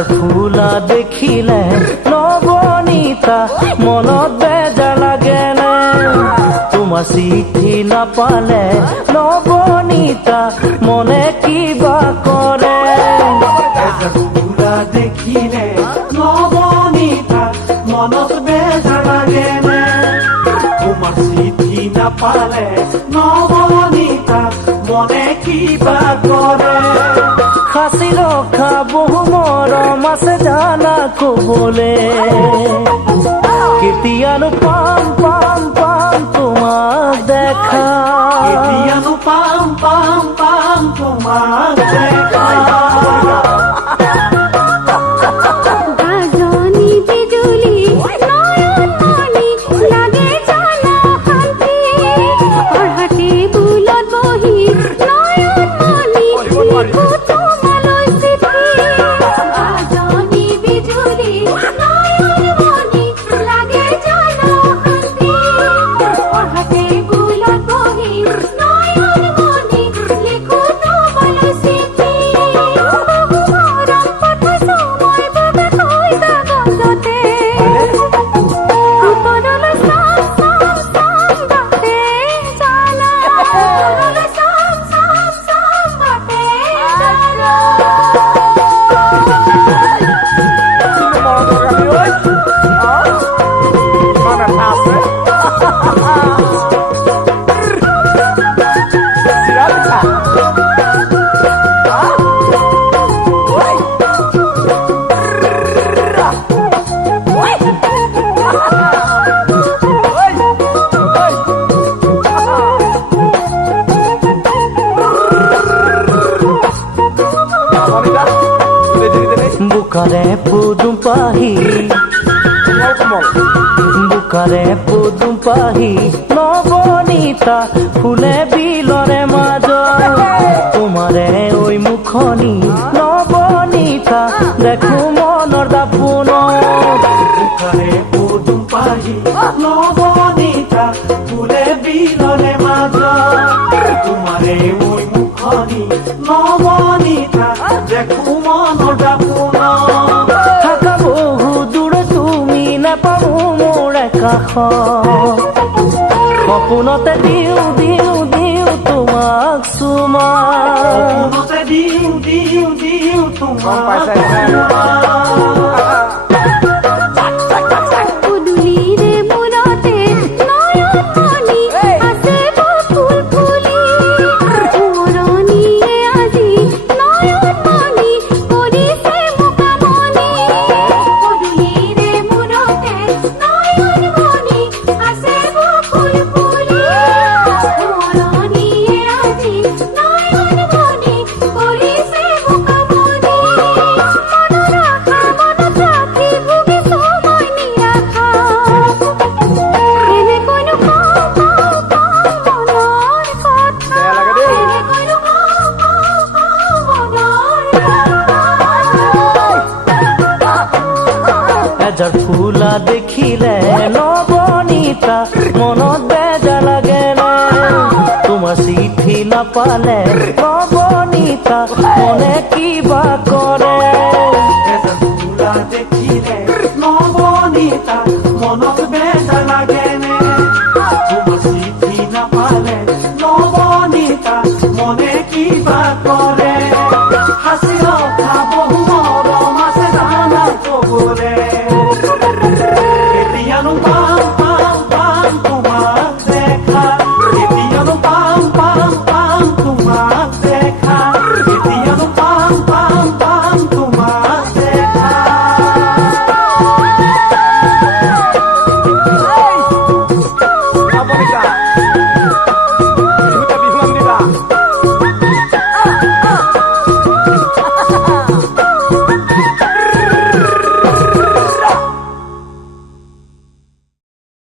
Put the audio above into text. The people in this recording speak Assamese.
এজাৰ ফুলা দেখিলে নৱনীতা মনত বেজাৰ লাগেনে তোমাৰ চিঠি নাপালে নৱনীতা মনে কিবা কৰে এজাৰ ফুলা দেখিলে নৱনীতা মনত বেজাৰ লাগেনে তোমাৰ চিঠি নাপালে নৱনীতা মনে কিবা কৰে সাঁচি ৰখা বহু মৰম আছে জানা কবলে কেতিয়ানো পাম পাম পাম তোমাক দেখা কেতিয়ানো পাম পাম পাম তোমাক দেখা বুকারে পুদুম পাহি বুকারে পুদুম পাহি নৱনীতা ফুলে বিলৰে মাজ তোমাৰে ঐ মুখনি নৱনীতা দেখো মনৰ দাপোন বুকাৰে পুদুম পাহি নৱনীতা ফুলে বিলৰে মাজ তোমাৰে ঐ মুখনি নৱনীতা দেখো মনৰ দাপোন থাকা বহু দূৰ তুমি নাপাবো মোৰ কাষ সপোনতে দিওঁ দিওঁ দিওঁ তোমাক চুমা সপোনতে দিওঁ দিওঁ দিওঁ তোমাক এজাৰ ফুলা দেখিলে নৱনীতা মনত বেজাৰ লাগেনে তোমাৰ চিঠি নাপালে নৱনীতা মনে কিবা কৰে এজাৰ ফুলা